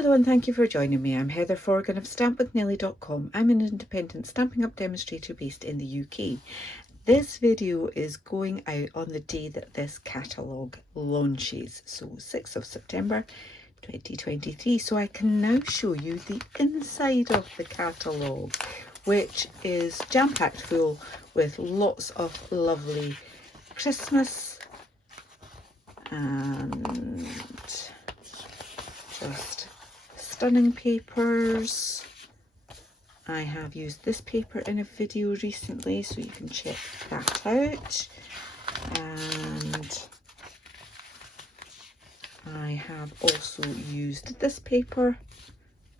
Hello and thank you for joining me. I'm Heather Forgan of stampwithnellie.com. I'm an independent Stampin' Up demonstrator based in the UK. This video is going out on the day that this catalogue launches, so 6th of September 2023. So I can now show you the inside of the catalogue, which is jam-packed full with lots of lovely Christmas and just stunning papers. I have used this paper in a video recently, so you can check that out. And I have also used this paper,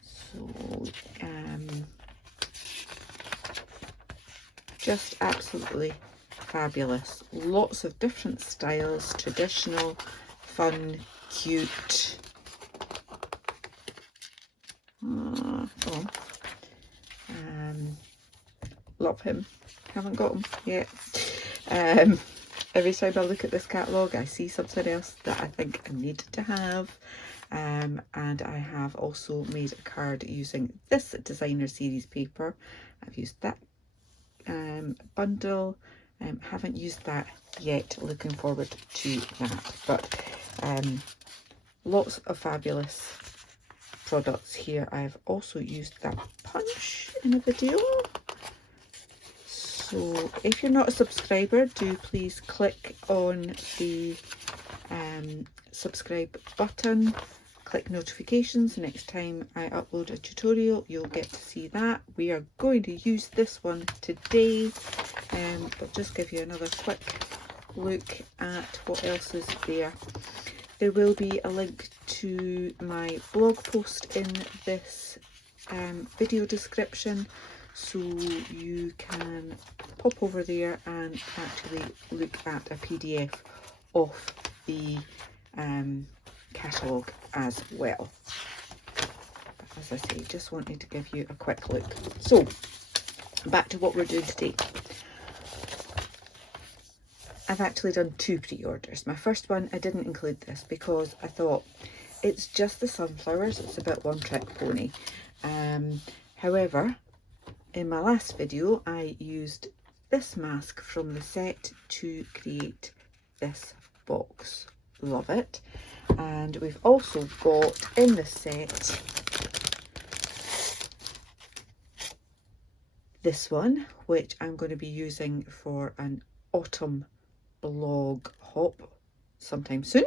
so just absolutely fabulous. Lots of different styles, traditional, fun, cute. Love him. Haven't got him yet. Every time I look at this catalogue, I see something else that I think I need to have. And I have also made a card using this designer series paper. I've used that bundle. Haven't used that yet. Looking forward to that. But lots of fabulous products here. I've also used that punch in a video. So if you're not a subscriber, do please click on the subscribe button, click notifications. Next time I upload a tutorial, you'll get to see that. We are going to use this one today, but just give you another quick look at what else is there. There will be a link to my blog post in this video description, so you can pop over there and actually look at a PDF of the catalogue as well. But as I say, just wanted to give you a quick look. So back to what we're doing today. I've actually done two pre-orders. My first one, I didn't include this because I thought it's just the sunflowers. It's a bit one-trick pony. However, in my last video, I used this mask from the set to create this box. Love it. And we've also got in the set this one, which I'm going to be using for an autumn blog hop sometime soon,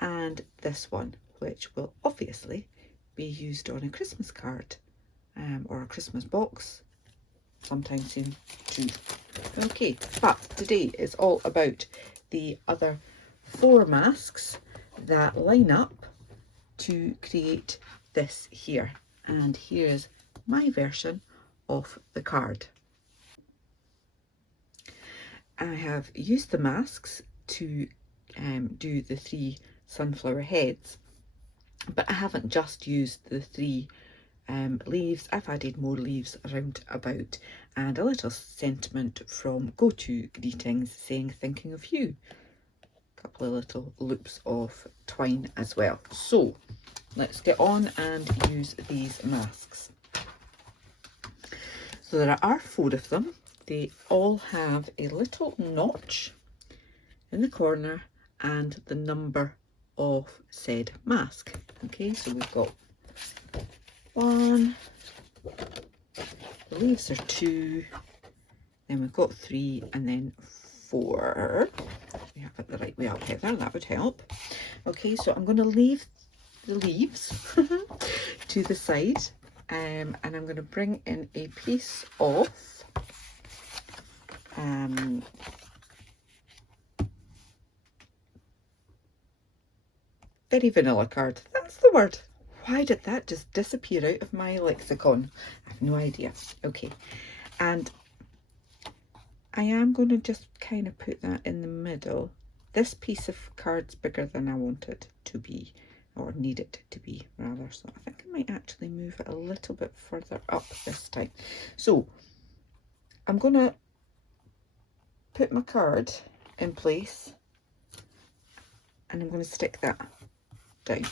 and this one, which will obviously be used on a Christmas card or a Christmas box sometime soon too. Okay, but today is all about the other 4 masks that line up to create this here, and here's my version of the card. I have used the masks to do the 3 sunflower heads, but I haven't just used the 3 leaves. I've added more leaves around about, and a little sentiment from Go-To Greetings saying thinking of you. A couple of little loops of twine as well. So let's get on and use these masks. So there are 4 of them. They all have a little notch in the corner and the number of said mask. Okay, so we've got 1, the leaves are 2, then we've got 3, and then 4. We have it the right way up, Heather, that would help. Okay, so I'm going to leave the leaves to the side, and I'm going to bring in a piece of very vanilla card. That's the word. Why did that just disappear out of my lexicon? I have no idea. Okay, and I am going to just kind of put that in the middle. This piece of card's bigger than I want it to be, or need it to be rather, so I think I might actually move it a little bit further up this time. So I'm going to put my card in place and I'm going to stick that down.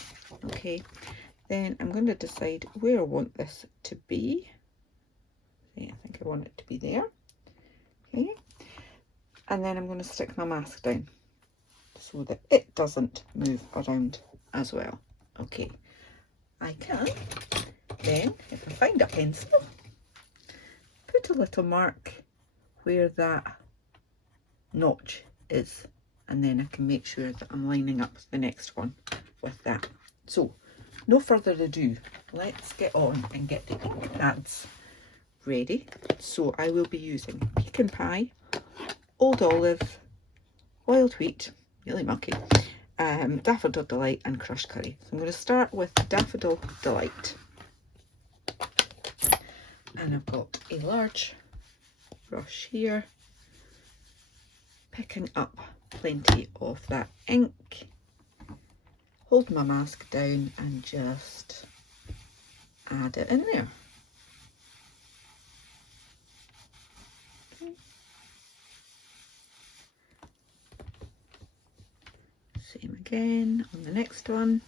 Okay, Then I'm going to decide where I want this to be. See, I think I want it to be there. Okay. And then I'm going to stick my mask down so that it doesn't move around as well. Okay. I can then, if I find a pencil, put a little mark where that notch is, and then I can make sure that I'm lining up the next one with that. So no further ado, let's get on and get the ink pads ready. So I will be using Pecan Pie, Old Olive, Wild Wheat, really mucky, Daffodil Delight and Crushed Curry. So I'm going to start with Daffodil Delight, and I've got a large brush here, picking up plenty of that ink, hold my mask down and just add it in there. Okay. Same again on the next one,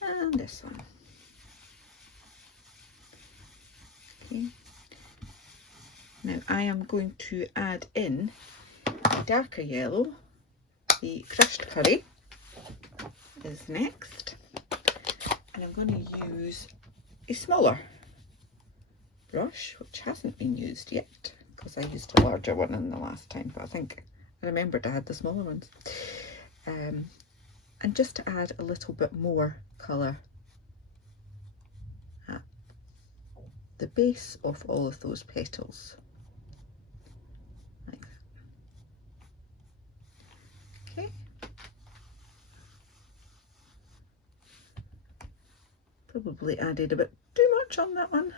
and this one. Okay. Now I am going to add in a darker yellow. The Crushed Curry is next, and I'm going to use a smaller brush, which hasn't been used yet because I used a larger one in the last time, but I think I remembered I had the smaller ones. And just to add a little bit more colour at the base of all of those petals. Okay. Probably added a bit too much on that one,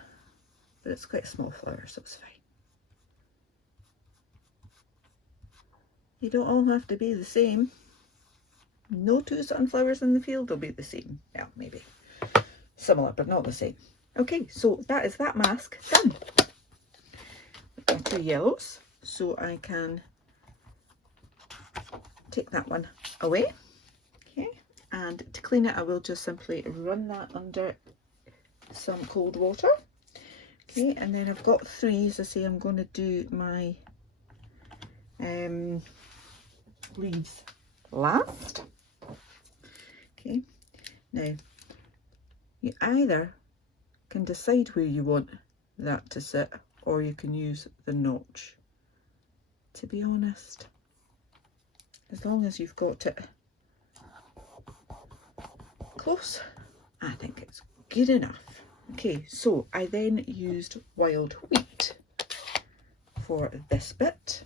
but it's quite a small flower, so it's fine. You don't all have to be the same. No two sunflowers in the field will be the same. Yeah, maybe similar, but not the same. Okay, so that is that mask done. I've got 2 yellows, so I can take that one away. Okay, and to clean it I will just simply run that under some cold water. Okay, and then I've got 3, as I say. I'm going to do my leaves last. Okay, now you either can decide where you want that to sit, or you can use the notch. To be honest, as long as you've got it close, I think it's good enough. Okay, so I then used Wild Wheat for this bit,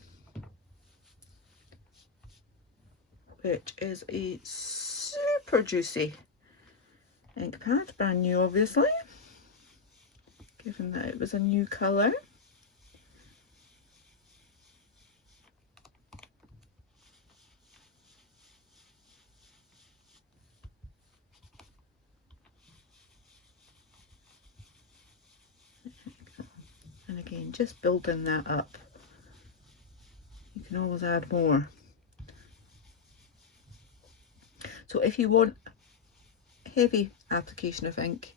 which is a super juicy ink pad, brand new obviously, given that it was a new colour. And again, just building that up. You can always add more. So if you want heavy application of ink,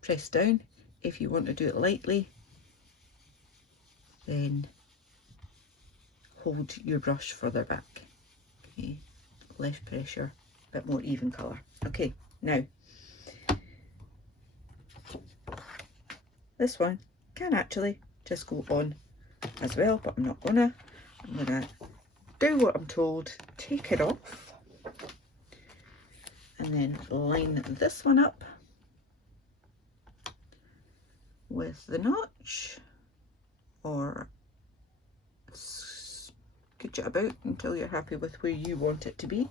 press down. If you want to do it lightly, then hold your brush further back. Okay, less pressure, a bit more even colour. Okay, now this one can actually just go on as well, but I'm not gonna. I'm gonna do what I'm told, take it off, and then line this one up with the notch, or scooch it about until you're happy with where you want it to be.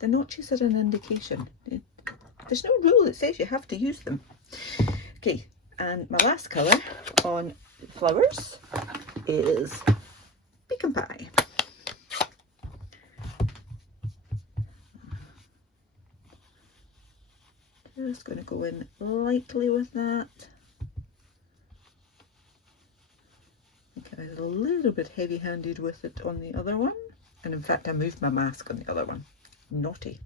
The notches are an indication. There's no rule that says you have to use them. Okay, and my last colour on flowers is Pecan Pie. Just going to go in lightly with that. I think I was a little bit heavy-handed with it on the other one, and in fact I moved my mask on the other one. Naughty.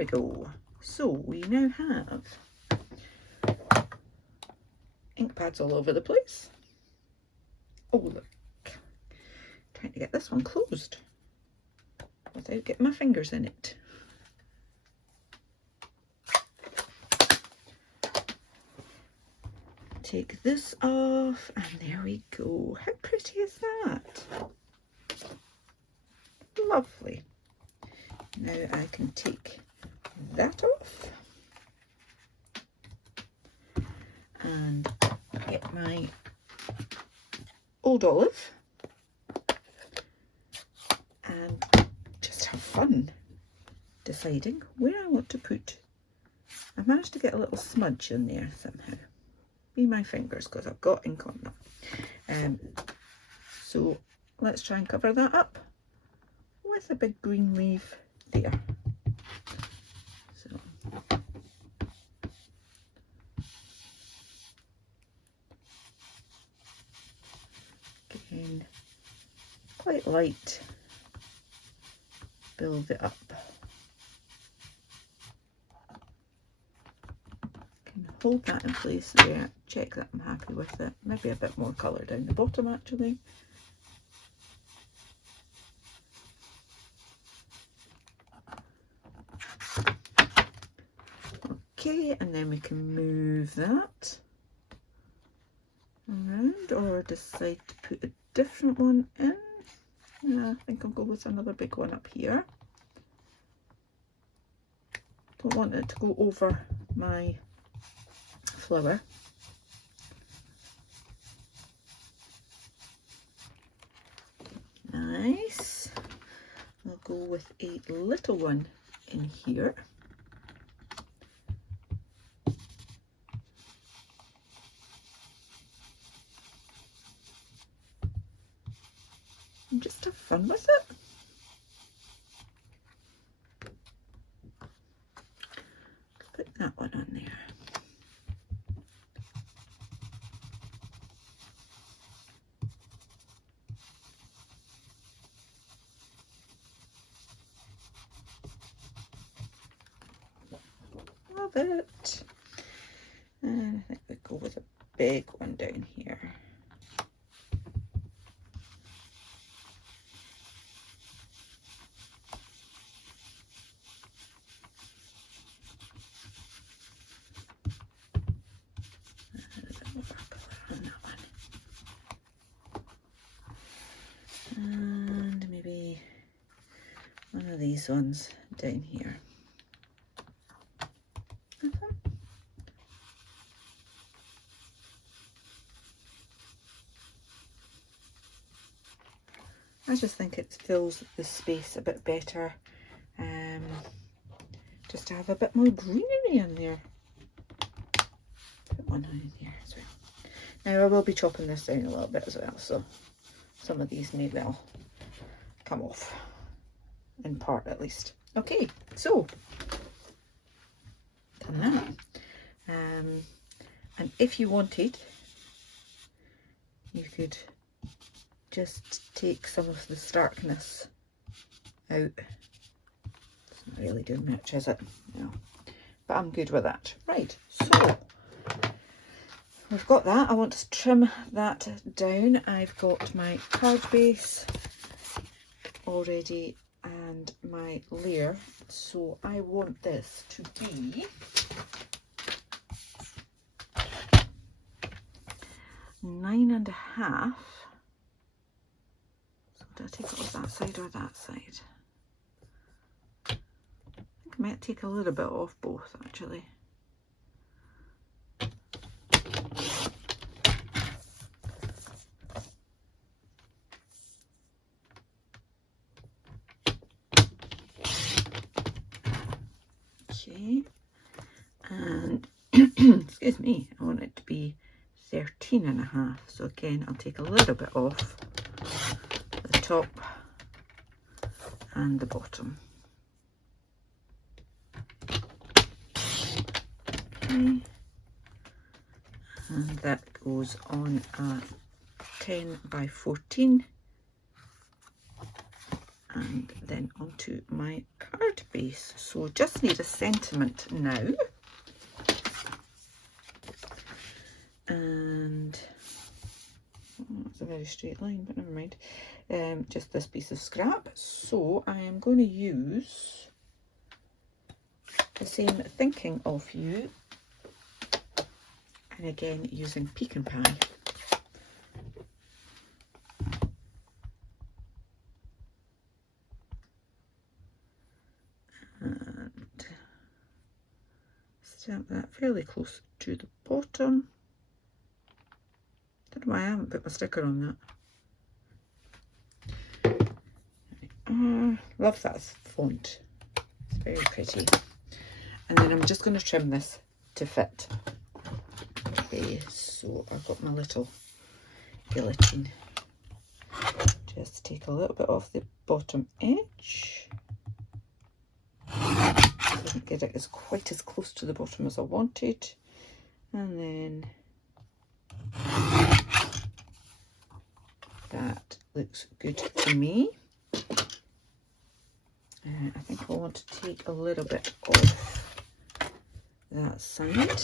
we go. So we now have ink pads all over the place. Oh look, trying to get this one closed without getting my fingers in it. Take this off and there we go. How pretty is that? Lovely. Now I can take that off and get my old olive and just have fun deciding where I want to put. I managed to get a little smudge in there somehow. Be my fingers because I've got ink on them. So let's try and cover that up with a big green leaf there. So again, quite light, build it up. Can hold that in place there, check that I'm happy with it. Maybe a bit more colour down the bottom actually. Okay, and then we can move that around or decide to put a different one in. Yeah, I think I'll go with another big one up here. Don't want it to go over my flower. Nice. I'll go with a little one in here. And just have fun with it. Put that one on there. Love it. And I think we go with a big one down here. And maybe one of these ones down here. I just think it fills the space a bit better, just to have a bit more greenery in there. Put one in here as well. Now I will be chopping this down a little bit as well, so some of these may well come off, in part at least. Okay, so done that. And if you wanted, you could just take some of the starkness out. It's not really doing much, is it? No. But I'm good with that. Right, so we've got that. I want to trim that down. I've got my card base already and my layer. So I want this to be 9.5. So do I take it off that side or that side? I think I might take a little bit off both actually. Okay, and excuse me, I want it to be 13.5. So again, I'll take a little bit off the top and the bottom. Okay, and that goes on a 10 by 14, and then onto my card card base. So just need a sentiment now. And it's a very straight line, but never mind. Just this piece of scrap. So I am going to use the same thinking of you, and again using pecan pie. And stamp that fairly close to the bottom. Don't know why I haven't put my sticker on that. Love that font. It's very pretty. And then I'm just going to trim this to fit. Okay, so I've got my little guillotine. Just take a little bit off the bottom edge. Didn't get it quite as close to the bottom as I wanted. And then that looks good to me. I think I want to take a little bit off that side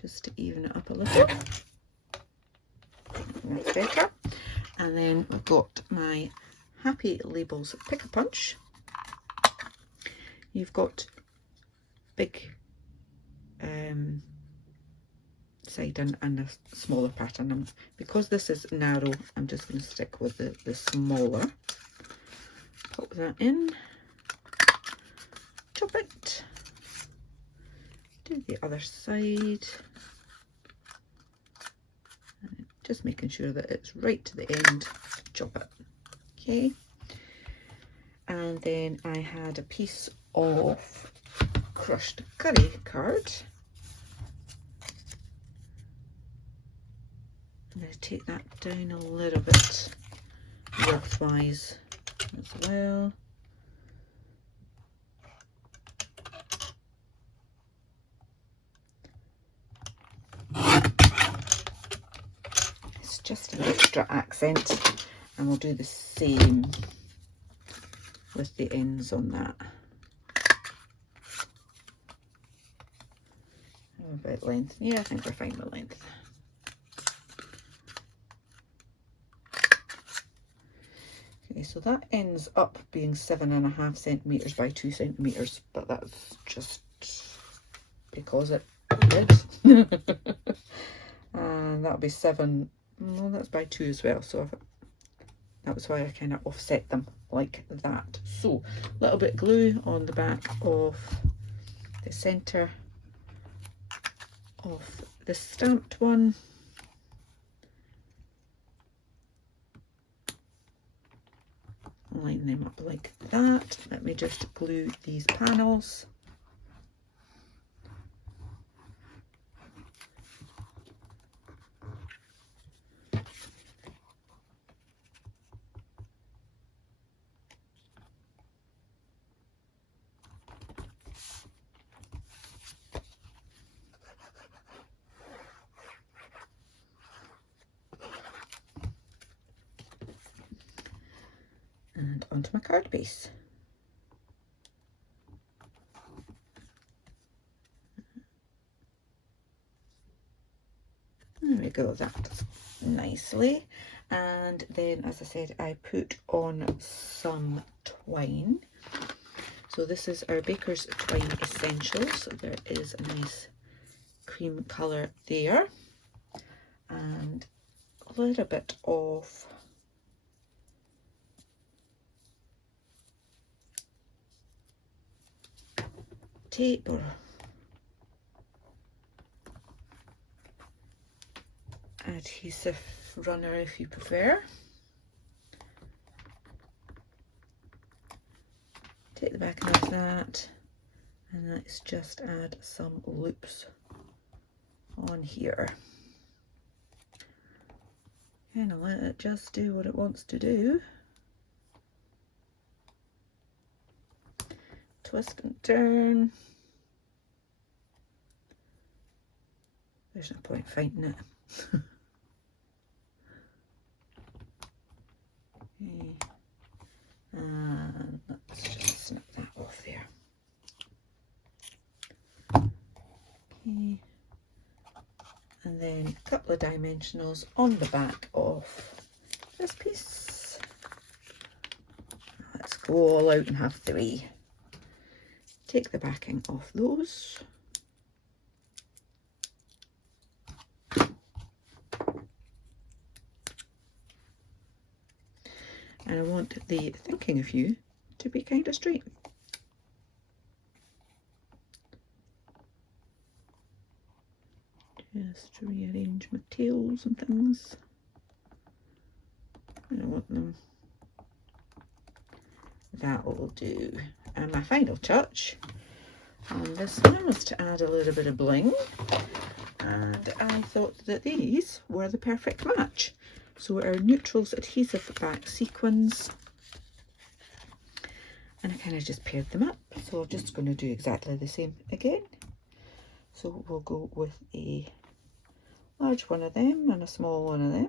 just to even it up a little. That's better. And then we've got my Happy Labels Pick-a-Punch. You've got big side and a smaller pattern. And because this is narrow, I'm just going to stick with the smaller. Pop that in, chop it, do the other side, and just making sure that it's right to the end, chop it. Okay, and then I had a piece of crushed curry card. I'm going to take that down a little bit widthwise as well. It's just an extra accent, and we'll do the same with the ends on that. How about length? Yeah, I think we're fine with length. Okay, so that ends up being 7.5 centimetres by 2 centimetres, but that's just because it did. And that'll be 7, no, that's by 2 as well, so that was why I kind of offset them like that. So a little bit glue on the back of the centre of the stamped one. Line them up like that. Let me just glue these panels. And onto my card base. There we go, that's nicely. And then, as I said, I put on some twine. So this is our Baker's Twine Essentials. There is a nice cream colour there. And a little bit of tape or adhesive runner if you prefer. Take the back of that, and let's just add some loops on here. And I'll let it just do what it wants to do. Twist and turn. There's no point fighting it. Okay. And let's then a couple of dimensionals on the back of this piece. Let's go all out and have 3. Take the backing off those. And I want the thinking of you to be kind of straight. Just to rearrange my tails and things. I don't want them. That will do. And my final touch on this one was to add a little bit of bling. And I thought that these were the perfect match. So our neutrals adhesive back sequins, and I kind of just paired them up. So I'm just going to do exactly the same again. So we'll go with a large one of them and a small one of them.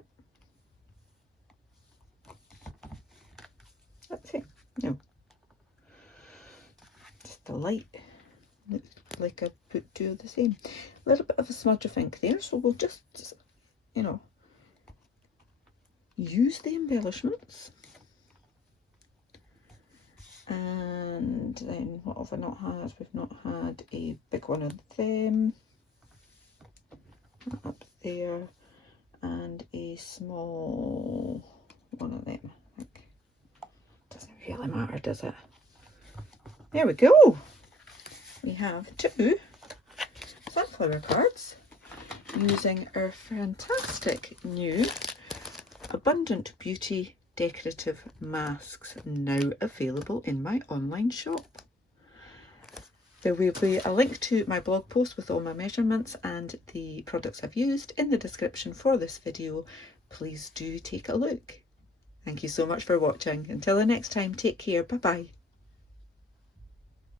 That's it. No, just the light. Looks like I put 2 of the same. A little bit of a smudge of ink there, so we'll just you know, use the embellishments. And then what have I not had? We've not had a big one of them up there and a small one of them, I think. Doesn't really matter, does it? There we go. We have 2 sunflower cards using our fantastic new Abundant Beauty Decorative Masks, now available in my online shop. There will be a link to my blog post with all my measurements and the products I've used in the description for this video. Please do take a look. Thank you so much for watching. Until the next time, take care. Bye bye.